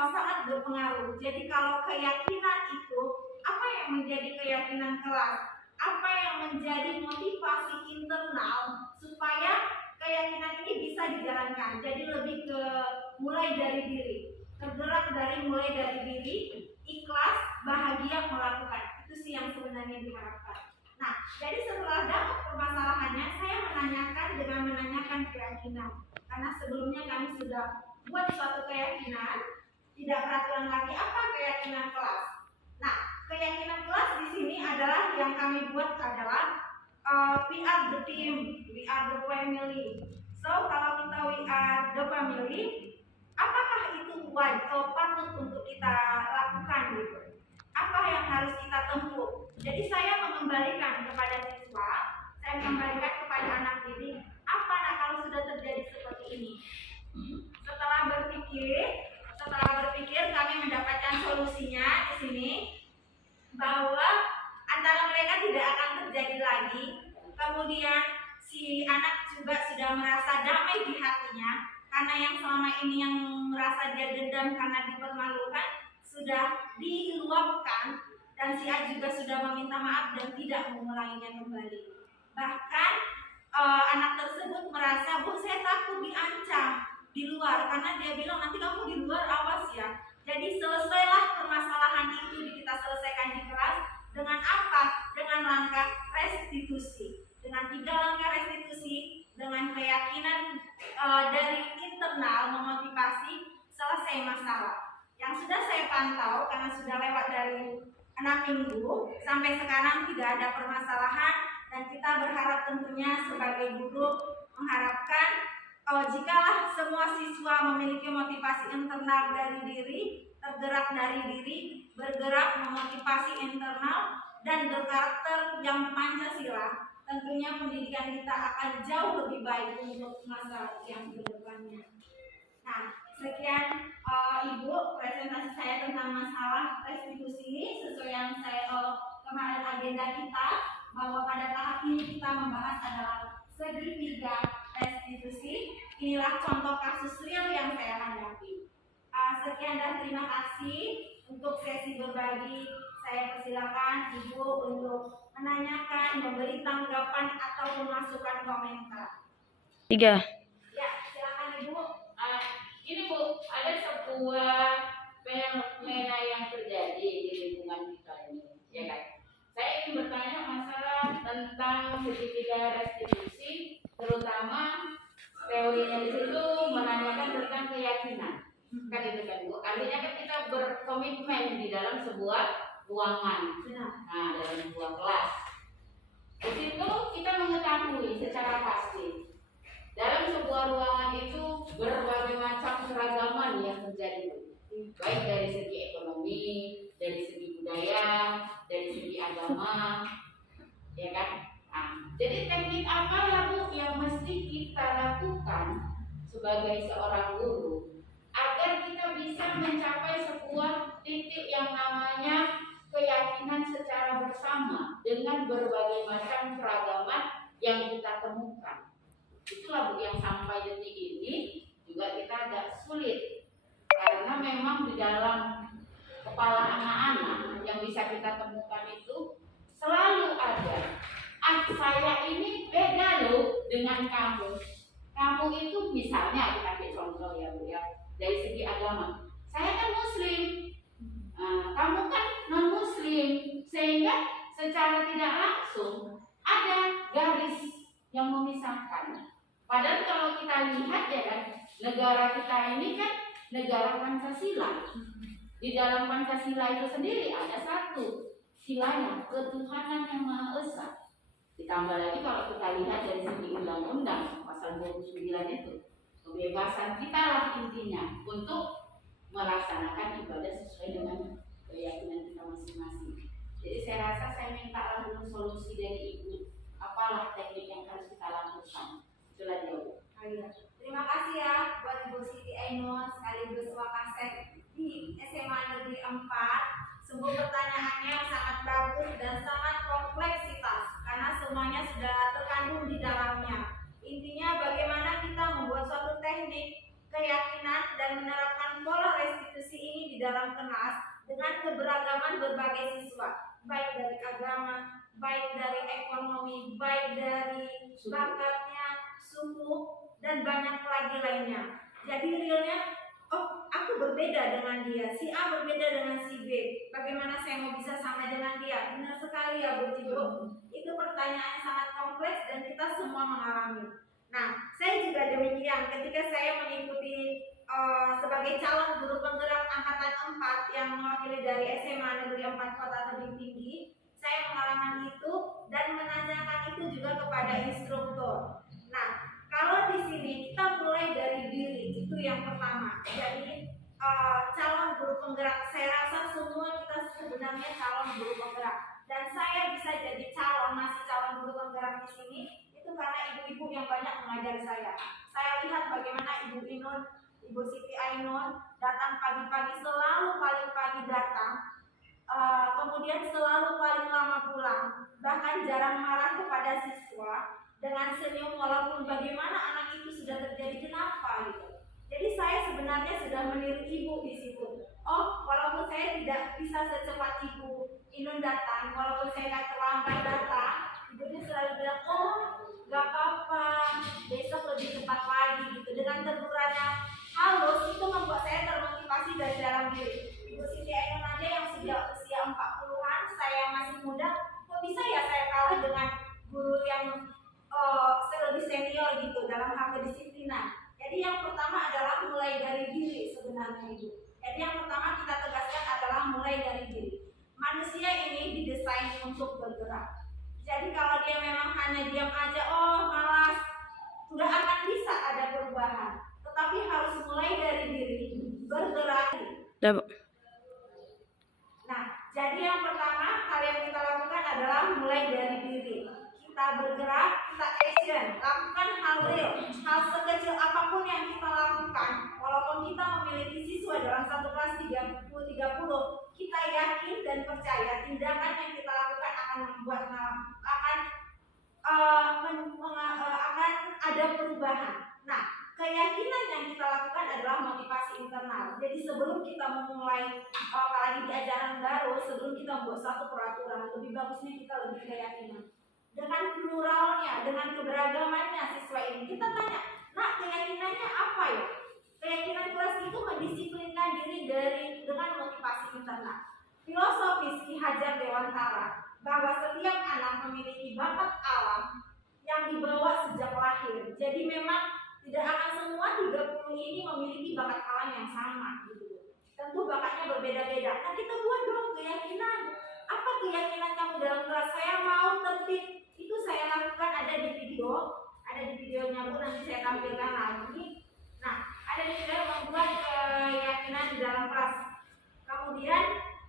sangat berpengaruh. Jadi kalau keyakinan itu, apa yang menjadi keyakinan kelas? Apa yang menjadi motivasi internal supaya keyakinan ini bisa dijalankan? Jadi lebih ke mulai dari diri, tergerak mulai dari diri, ikhlas, bahagia melakukan. Itu sih yang sebenarnya diharapkan. Nah, jadi setelah dapat permasalahannya, saya menanyakan dengan menanyakan keyakinan. Karena sebelumnya kami sudah buat suatu keyakinan, tidak peraturan lagi. Apa keyakinan kelas? Nah, keyakinan kelas di sini adalah yang kami buat adalah we are the team, we are the family. So kalau kita we are the family, apakah itu patut untuk kita lakukan gitu? Apa yang harus kita tempuh? Jadi saya mengembalikan kepada siswa, saya mengembalikan kepada anak didik, apa kalau sudah terjadi seperti ini? Setelah berpikir kami mendapatkan solusinya di sini bahwa antara mereka tidak akan terjadi lagi. Kemudian si anak juga sudah merasa damai di hatinya karena yang selama ini yang merasa dia dendam karena dipermalukan sudah diluapkan, dan si A juga sudah meminta maaf dan tidak mengulanginya kembali. Bahkan anak tersebut merasa, Bu, saya takut diancam di luar karena dia bilang nanti kamu di luar awas ya. Jadi selesailah permasalahan itu kita selesaikan di kelas dengan apa? Dengan langkah restitusi. Dengan 3 langkah restitusi, dengan keyakinan dari internal memotivasi, selesai masalah. Yang sudah saya pantau karena sudah lewat dari 6 minggu sampai sekarang tidak ada permasalahan, dan kita berharap tentunya sebagai guru mengharapkan jikalah semua siswa memiliki motivasi internal dari diri, tergerak dari diri, bergerak memotivasi internal dan berkarakter yang Pancasila, tentunya pendidikan kita akan jauh lebih baik untuk masa yang kedepannya. Nah, sekian Ibu presentasi saya tentang masalah restitusi sesuai yang saya kemarin agenda kita, bahwa pada tahap ini kita membahas adalah segitiga restitusi. Inilah contoh kasus real yang saya hadapi. Sekian dan terima kasih untuk sesi berbagi. Saya persilakan Ibu untuk menanyakan, memberi tanggapan ataupun masukan komentar. 3. Ya, silakan Ibu. Ini Bu, ada sebuah fenomena yang terjadi di lingkungan kita ini, ya kan? Saya ingin bertanya masalah tentang segitiga restitusi, terutama teorinya di situ menanyakan tentang keyakinan. Kan itu kan Bu. Artinya kan kita berkomitmen di dalam sebuah ruangan, nah dalam sebuah kelas. Di situ kita mengetahui secara pasti dalam sebuah ruangan itu berbagai macam keragaman yang terjadi, baik dari segi ekonomi, dari segi budaya, dari segi agama, ya kan? Nah, jadi teknik apa lah Bu yang mesti kita lakukan sebagai seorang guru agar kita bisa mencapai sebuah titik yang namanya keyakinan secara bersama dengan berbagai macam keragaman yang kita temukan. Itulah Bu yang sampai detik ini juga kita agak sulit karena memang di dalam kepala anak-anak yang bisa kita temukan itu selalu ada saya ini beda loh dengan kamu. Kamu itu misalnya kita ambil contoh ya Bu ya, dari segi agama. Saya kan muslim, kamu kan non muslim, sehingga secara tidak langsung ada garis yang memisahkan. Padahal kalau kita lihat ya kan, negara kita ini kan negara Pancasila. Di dalam Pancasila itu sendiri ada satu silanya, ketuhanan yang Maha Esa. Ditambah lagi kalau kita lihat dari segi undang-undang pasal 29 itu, kebebasan kita lah intinya untuk melaksanakan ibadah sesuai dengan keyakinan kita masing-masing. Jadi saya rasa saya minta dulu solusi dari Ibu, apalah teknik yang harus kita lakukan. Itulah dia Bu. Terima kasih ya buat Ibu Siti Ainun sekaligus Wakasek di SMA Negeri 4. Sungguh pertanyaannya yang sangat bagus dan sangat kompleksitas karena semuanya sudah terkandung di dalamnya. Intinya bagaimana kita membuat suatu teknik keyakinan dan menerapkan pola restitusi ini di dalam kelas dengan keberagaman berbagai siswa, baik dari agama, baik dari ekonomi, baik dari bakatnya, suku, dan banyak lagi lainnya. Jadi realnya, oh aku berbeda dengan dia, si A berbeda dengan si B. Bagaimana saya mau bisa sama dengan dia? Benar sekali ya Bu Ibu. Itu pertanyaan yang sangat kompleks dan kita semua mengalami. Nah, saya juga demikian ketika saya mengikuti sebagai calon guru penggerak angkatan 4 yang mewakili dari SMA Negeri 4 Kota Tebing Tinggi. Saya mengalami itu dan menanyakan itu juga kepada instruktur. Nah, kalau di sini kita mulai dari diri, itu yang pertama. Jadi calon guru penggerak, saya rasa semua kita sebenarnya calon guru penggerak. Dan saya bisa jadi masih calon guru penggerak di sini itu karena ibu-ibu yang banyak mengajari saya. Saya lihat bagaimana Ibu Inun, Ibu Siti Ainun datang pagi-pagi, selalu paling pagi datang. Kemudian selalu paling lama pulang, bahkan jarang marah kepada siswa, dengan senyum walaupun bagaimana anak itu sudah terjadi kenapa gitu. Jadi saya sebenarnya sudah meniru ibu di situ. Oh, walaupun saya tidak bisa secepat Ibu Inun datang, walaupun saya terlambat datang, ibunya selalu bilang, oh gak apa-apa, besok lebih cepat lagi gitu. Dengan tegurannya halus itu membuat saya termotivasi dari dalam diri. Ibu Siti Ainun aja yang sudah usia 40-an, saya yang masih muda, kok bisa ya saya kalah dengan guru yang lebih senior gitu dalam hal kedisiplinan. Jadi yang pertama adalah mulai dari diri sebenarnya Ibu. Jadi yang pertama kita tegaskan adalah mulai dari diri. Manusia ini didesain untuk bergerak. Jadi kalau dia memang hanya diam aja, oh malas, tidak akan bisa ada perubahan. Tetapi harus mulai dari diri, bergerak. Nah, jadi yang pertama hal yang kita lakukan adalah mulai dari diri. Kita bergerak, kita action, lakukan hal real, hal sekecil apapun yang kita lakukan. Walaupun kita memiliki siswa dalam satu kelas 30, kita yakin dan percaya tindakan yang kita lakukan akan membuat akan ada perubahan. Nah, keyakinan yang kita lakukan adalah motivasi internal. Jadi sebelum kita memulai apalagi di ajaran baru, sebelum kita membuat satu peraturan, lebih bagusnya kita lebih keyakinan. Dengan pluralnya, dengan keberagamannya siswa mahasiswa ini, kita tanya, nak keyakinannya apa ya? Keyakinan kelas itu mendisiplinkan diri dengan motivasi internal. Filosofis Ki Hajar Dewantara bahwa setiap anak memiliki bakat alam yang dibawa sejak lahir. Jadi memang tidak akan semua 30 ini memiliki bakat alam yang sama gitu. Tentu bakatnya berbeda-beda. Nah, kita buat dong keyakinan. Apa keyakinan kamu dalam kelas? Saya mau tertib. Itu saya lakukan, ada di videonya Bu, nanti saya tampilkan lagi. Nah, ada di video membuat keyakinan di dalam kelas. Kemudian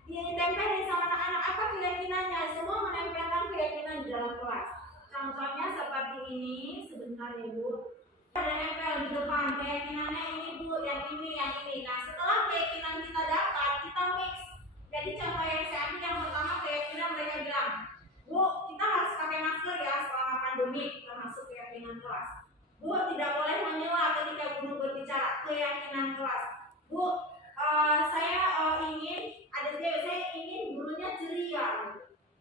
ditempelin sama anak-anak, apa keyakinannya? Semua menempelkan keyakinan di dalam kelas. Contohnya seperti ini, sebentar ya Bu. Ada nempel di depan, keyakinannya ini Bu, yang ini. Nah, setelah keyakinan kita dapat, kita mix. Jadi contoh yang saya ambil yang pertama, keyakinan mereka bilang, Bu, kita harus pakai masker ya selama pandemi, termasuk keyakinan kelas. Bu, tidak boleh menyela ketika guru berbicara, keyakinan kelas. Bu, saya ingin gurunya ceria.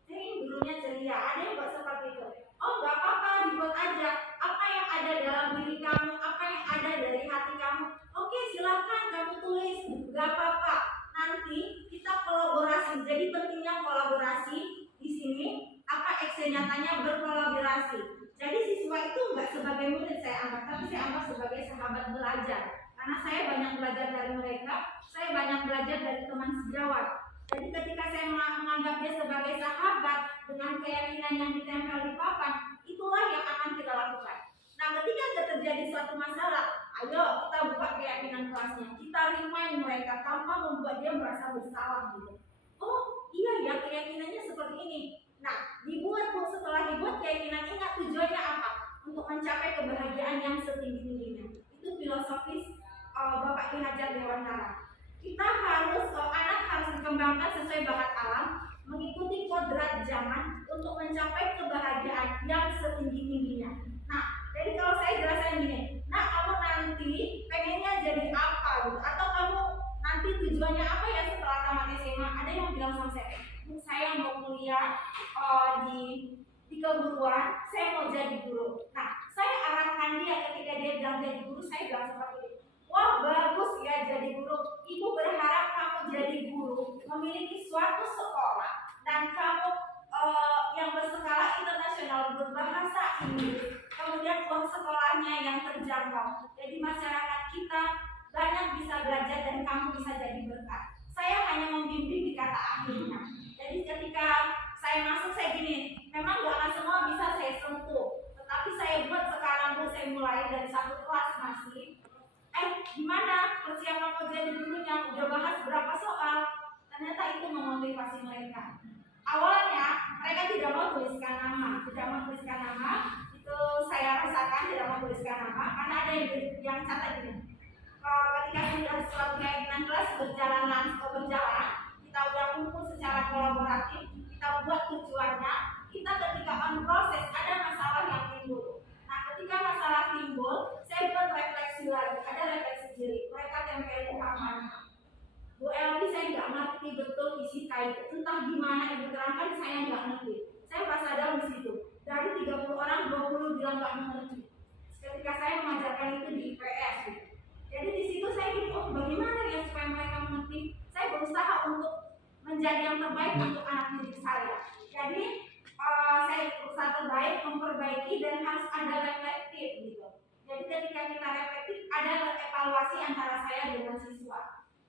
Saya ingin gurunya ceria. Ada yang buat seperti itu. Oh, nggak apa-apa, dibuat aja. Apa yang ada dalam diri kamu, apa yang ada dari hati kamu. Oke, silahkan kamu tulis, nggak apa-apa. Nanti kita kolaborasi. Jadi pentingnya kolaborasi di sini. Apa action nyatanya berkolaborasi. Jadi siswa itu nggak sebagai murid saya anggap, tapi saya anggap sebagai sahabat belajar. Karena saya banyak belajar dari mereka, saya banyak belajar dari teman sejawat. Jadi ketika saya menganggap dia sebagai sahabat dengan keyakinan yang ditempel di papan, itulah yang akan kita lakukan. Nah, ketika terjadi suatu masalah, ayo kita buka keyakinan kelasnya, kita remind mereka tanpa membuat dia merasa bersalah gitu. Oh iya ya, keyakinannya seperti ini. Nah, setelah dibuat keyakinan, ingat tujuannya apa? Untuk mencapai kebahagiaan yang setinggi-tingginya. Itu filosofis Bapak Ki Hajar Dewantara. Anak harus dikembangkan sesuai bakat alam, mengikuti kodrat zaman untuk mencapai kebahagiaan yang setinggi-tingginya. Nah, jadi kalau saya jelaskan gini, nah kamu nanti pengennya jadi apa gitu? Atau kamu nanti tujuannya apa ya setelah tamat SMA? Ada yang bilang sama saya mau kuliah di keguruan, saya mau jadi guru. Nah, saya arahkan dia ketika dia bilang jadi guru, saya bilang seperti ini. Wah, bagus ya jadi guru. Ibu berharap kamu jadi guru, memiliki suatu sekolah, dan kamu yang berskala internasional, berbahasa Inggris. Kemudian uang sekolahnya yang terjangkau. Jadi masyarakat kita banyak bisa belajar dan kamu bisa jadi berkat. Saya hanya membimbing di kata akhirnya. Jadi ketika saya masuk, saya gini, memang gak akan semua bisa saya sentuh, tetapi saya buat sekarang Bu, saya mulai dari satu kelas masih. Gimana persiapan mau jadi gurunya? Udah bahas berapa soal? Ternyata itu memotivasi mereka. Awalnya mereka tidak mau tuliskan nama, itu saya rasakan tidak mau tuliskan nama, karena ada yang catat gini. Ketika sudah suatu keyakinan kelas berjalan, kita udah kumpul secara kolaboratif, kita buat tujuannya, kita ketika on proses ada masalah yang timbul. Nah, ketika masalah timbul, saya buat refleksi lagi, ada refleksi diri, mereka tempelin amanah. Bu Elvi, saya nggak ngerti betul isi kait, entah gimana ibu terangkan, saya nggak ngerti. Saya pas down di situ. Dari 30 orang, 20 bilang nggak mengerti. Ketika saya mengajarkan itu di IPS, gitu. Jadi di situ saya pikir, oh bagaimana ya supaya mereka mengerti? Saya berusaha untuk menjadi yang terbaik untuk anak didik saya. Jadi saya berusaha terbaik, memperbaiki, dan harus ada reflektif gitu. Jadi ketika kita reflektif, ada evaluasi antara saya dengan siswa.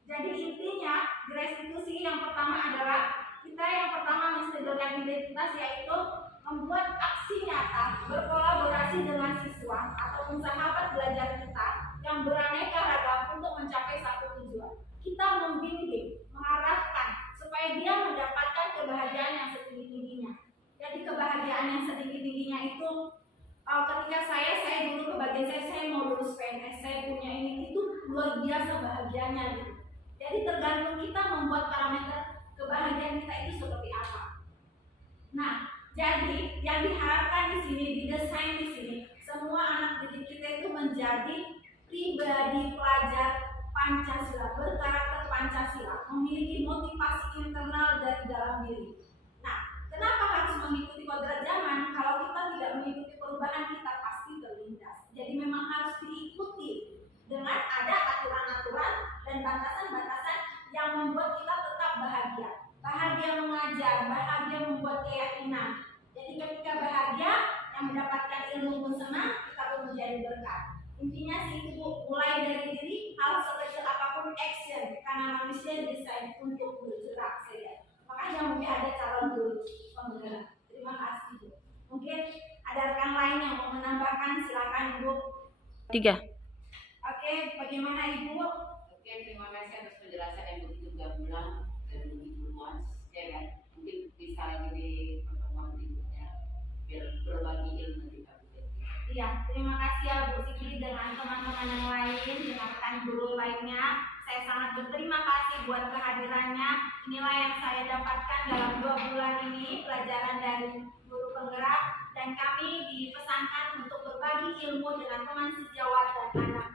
Jadi intinya di restitusi yang pertama adalah kita yang pertama menstabilkan identitas, yaitu membuat aksi nyata berkolaborasi dengan siswa atau sahabat belajar kita yang beraneka ragam untuk mencapai satu tujuan. Kita membimbing, mengarahkan supaya dia mendapatkan kebahagiaan yang setinggi-tingginya. Jadi kebahagiaan yang setinggi-tingginya itu ketika saya dulu kebagian saya mau lulus PNS, saya punya ini, itu luar biasa bahagianya gitu. Jadi tergantung kita membuat parameter kebahagiaan kita itu seperti apa. Nah, jadi yang diharapkan di sini, didesain di sini, semua anak didik kita itu menjadi pribadi pelajar Pancasila, berkarakter Pancasila, memiliki motivasi internal dari dalam diri. Nah, kenapa harus mengikuti kodrat zaman? Kalau kita tidak mengikuti perubahan, kita pasti terlindas. berkat. Intinya sih itu Bu, mulai dari diri, hal sekecil apapun action, karena manusia desain untuk bergerak saja. Makanya mungkin ada calon guru penggerak. Terima kasih Bu. Mungkin ada rekan lain yang mau menambahkan, silakan Ibu. 3. Oke, bagaimana Ibu? Oke, terima kasih atas penjelasan yang begitu gamblang dan begitu luas, ya kan? Mungkin bisa lagi di pertemuan berikutnya biar berbagi ilmu kita. Iya, terima kasih ya Bu Siti dengan teman-teman yang lain, dengan rekan guru lainnya. Saya sangat berterima kasih buat kehadirannya. Inilah yang saya dapatkan dalam 2 bulan ini, pelajaran dari guru penggerak. Dan kami dipesankan untuk berbagi ilmu dengan teman sejawat dan anak